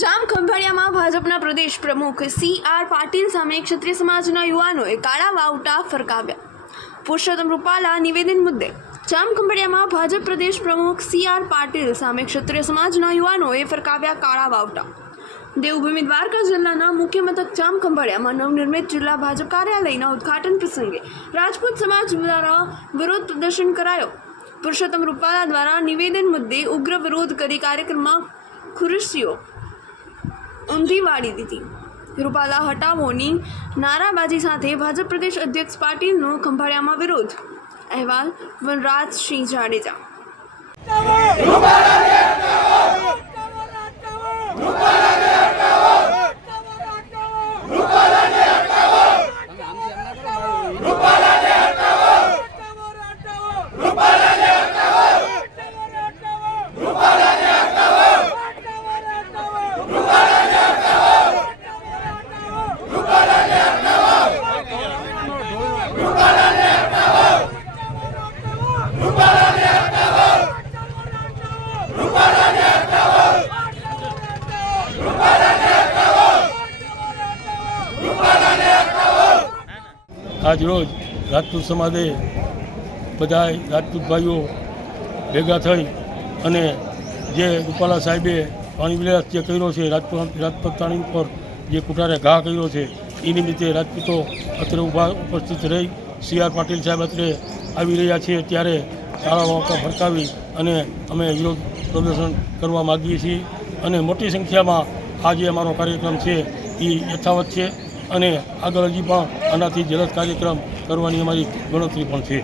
જામ ખંભાળિયામાં ભાજપના પ્રદેશ પ્રમુખ C R Patil સામે ક્ષત્રિય સમાજના યુવાનોએ કાળા વાવટા ફરકાવ્યા. પુરુષોત્તમ રૂપાલા, નિવેદન મુદ્દે. જામ ખંભાળિયામાં ભાજપ પ્રદેશ પ્રમુખ સી આર પાટીલ સામે ક્ષત્રિય સમાજના યુવાનોએ ફરકાવ્યા કાળા વાવટા. દેવભૂમિ દ્વારકા જિલ્લાના મુખ્ય મથક જામ ખંભાળિયામાં નવનિર્મિત જિલ્લા ભાજપ કાર્યાલયના ઉદ્ઘાટન પ્રસંગે રાજપૂત સમાજ દ્વારા વિરોધ પ્રદર્શન કરાયો. પુરુષોત્તમ રૂપાલા દ્વારા નિવેદન મુદ્દે ઉગ્ર વિરોધ કરી કાર્યક્રમમાં ખુરશીઓ ઊંધી વાળી દીધી. રૂપાલા હટાવોની નારાબાજી સાથે ભાજપ પ્રદેશ અધ્યક્ષ પાટીલનો ખંભાળિયામાં વિરોધ. અહેવાલ વનરાજસિંહ જાડેજા. આજ રોજ રાજપૂત સમાજે બધા રાજપૂત ભાઈઓ ભેગા થઈ અને જે રૂપાલા સાહેબે પાણી વિલાસ જે કર્યો છે, રાજપૂત રાજપૂત પાણી ઉપર જે કુટારે ઘા કર્યો છે, એ નિમિત્તે રાજપૂતો અત્રે ઊભા ઉપસ્થિત રહી સી આર પાટીલ સાહેબ અત્રે આવી રહ્યા છીએ ત્યારે કાળા વાંકા ફરકાવી અને અમે વિરોધ પ્રદર્શન કરવા માગીએ છીએ અને મોટી સંખ્યામાં આ જે અમારો કાર્યક્રમ છે, એ યથાવત છે. અને આગળ હજી પણ આનાથી જલદ કાર્યક્રમ કરવાની અમારી ગણતરી પણ છે.